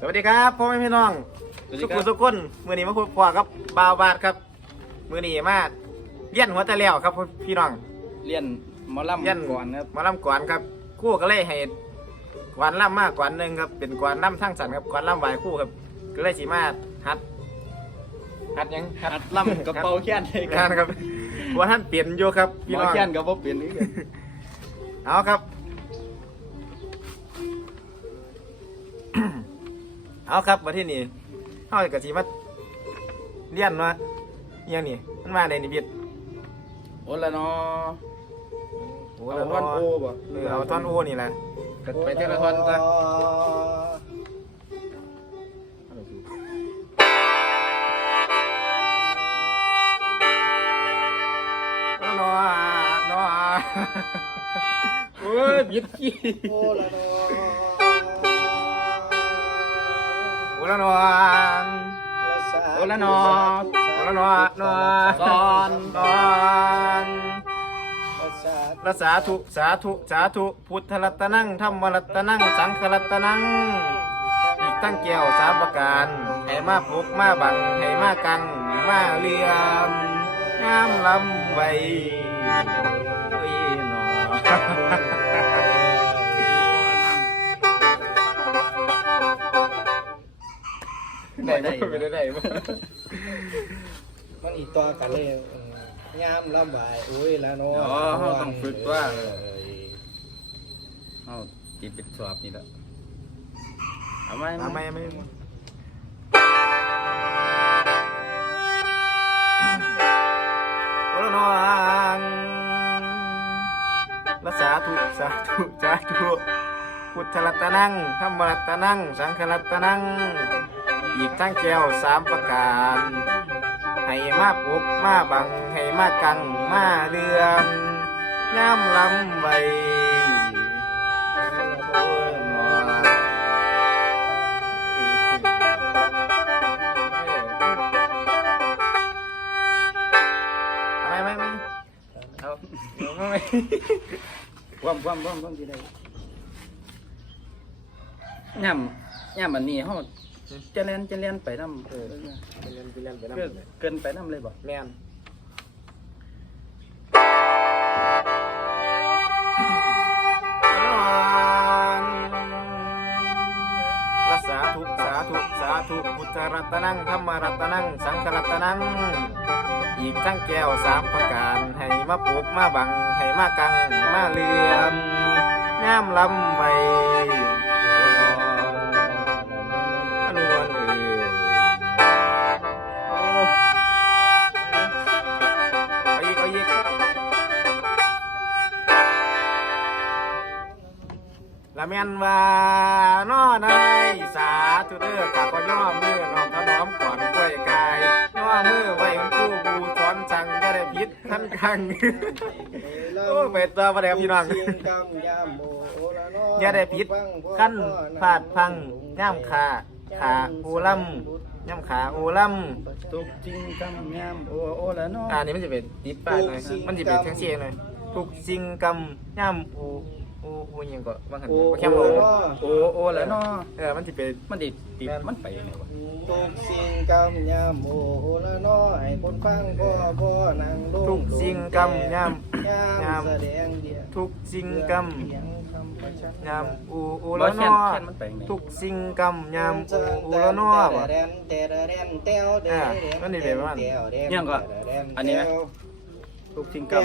สวัสดีครับพ่อแม่พี่น้องสุขุบ สุกุลมือนี้มาพบพ่อกับบาวบาทครับ มือนี้มาเลี้ยนหัวตะเลี้ยวครับพี่น้องเลี้ยนมอลำเยี่ยนก่อนครับมาล่ำกวนครับครู่ก็เลยให้กวนล่ำมากกวนหนึ่งครับเป็นกวนล่ำทั้งสันครับกวนล่ำหวายคู่ครับก็เลยสีมาฮัดฮัดยังฮัดลำกระเป๋าเขี้นเลยคารับครับว่าท่านเปลี่ยนโยครับหพี่มอน้อง แค้นกับบ่เปลี่ยนนี่เอาครับ เอาครับมาที่นี่เฮากะสิมาเลี้ยนว่ายังนี่มันมาได้นี่บิดโอ้ละเนาะโอ้เอาละวันโอบ่เออเอาท่อนโอนี่แหละไปเจอละท่อนก่อนนอนนอนโอ้ยบิดขี้ โอ้ละเนา ละนอนโอละนองโอละนองนองอนนองรัสาธุสาธุสาธุพุทธรัตนังธรรมรัตนังสังฆรัตนังอีกตั้งแก้วสามประการให้มาปลุกมาบังให้มากังมาเลียมงามลำไว้เฮ้ยหนอ ไหนได้ไปได้บ่มันอีกตัวกันเลยงามลำบายโอ้ยละเน้ออ๋อเราต้องฝึกว่าเลยเฮาจีบเป็นสอบนี่แหละทำไมทำไมไม่โอ้ละองละสาธุสาธุสาธุพุทธรัตนังธรรมรัตนัง สังฆรัตนัง อีกทั้งแก้วสามประการให้มาปุกมาบังให้มากังมาเรืองย่ำลำไว้ความความความความที่ใดย่ำย่ำแบบนี้เขา จะเล่นจะแล่นไปน้ำเล่นไปนกินำเกินไปน้ำเลยบอกแมนรักษาทุกสาธุสาธุพุทธรัตนังธรรมรัตนัง สังฆรัตนัง อีกทั้งแก้วสามประการ ให้มาปลูกมาบัง ให้มากัง มาเลี่อมงามลำไว้ ละแมนว่าน้อนายสาธุเด้อกะก็ย่อมือน้องถนอมก่อนกล้วยกายย่อมือไว้คู่บูช้อนจังก็ไดพิษทั้นคังโอ้เป็ดตัวประเดี๋ยวพี่น้องอย่าได้พิษขั้นพาดพังย่ำขาขาโอูล่ำย่ำขาโอูล่ำตุกจริงกำย่ำโอโอละน้ออันนี้มันจะเป็นติดป้าน่อยมันจะเป็นแข็งเชียงหน่อยทุกจริงกำย่ำอู โอ้โหยังก็ว่าหันโอ้โอ้โอ้โอ้แล้วเนาะเออมันสิเป็นมันติดติดมันไปยังไงวะทุกสิ่งกรรมยามโอโและน้อยให้คนฟังพ่อพ่อนางลงทุกสิ่งกรรมยามยามแสดงเดียทุกสิ่งกรรมยามอูอูแล้วเนาะทุกสิ่งกรรมยามอูอูแล้วเนาะอะเออมันติดไปมั่ลนยังก็อันนี้ไหม ทุกสิ่งกรรม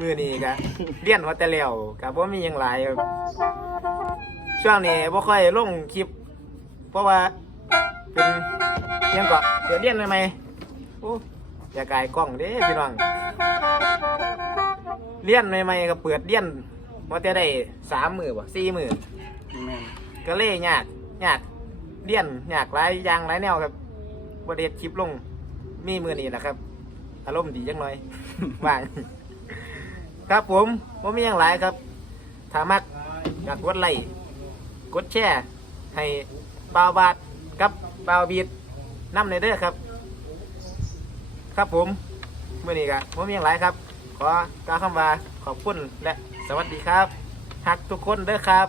มือนี้ก็เลี้ยนวัวแต่เลี้วกับว่ามีอย่างไรช่วงนี้บ่ค่อยลงคลิป เพราะว่าเป็นยังก็เกิดเลี้ยนได้ไหมโอ้อย่ากายกล้องเด้พี่น้องเลี้ยนใหม่ๆก็เปิดเลี้ยนว่าจะได้สามหมื่นบ่สี่หมื่นก็เล่ยากยากเลี้ยนยากหลายยางหลายแนวครับประเด็ณคลิปลงมีมือนี้นะครับ อารมณ์ดียังเลยว่าง ครับผมผมมีอย่างหลายครับถ้ามักอยากกดไลค์กดแชร์ให้บาวบาทกับบาวบีดน้ำในเด้อครับ ครับผมเมื่อนี้ก็ผมมีอย่างหลายครับ ขอกล่าวคำว่าขอบคุณและสวัสดีครับหักทุกคนเด้อครับ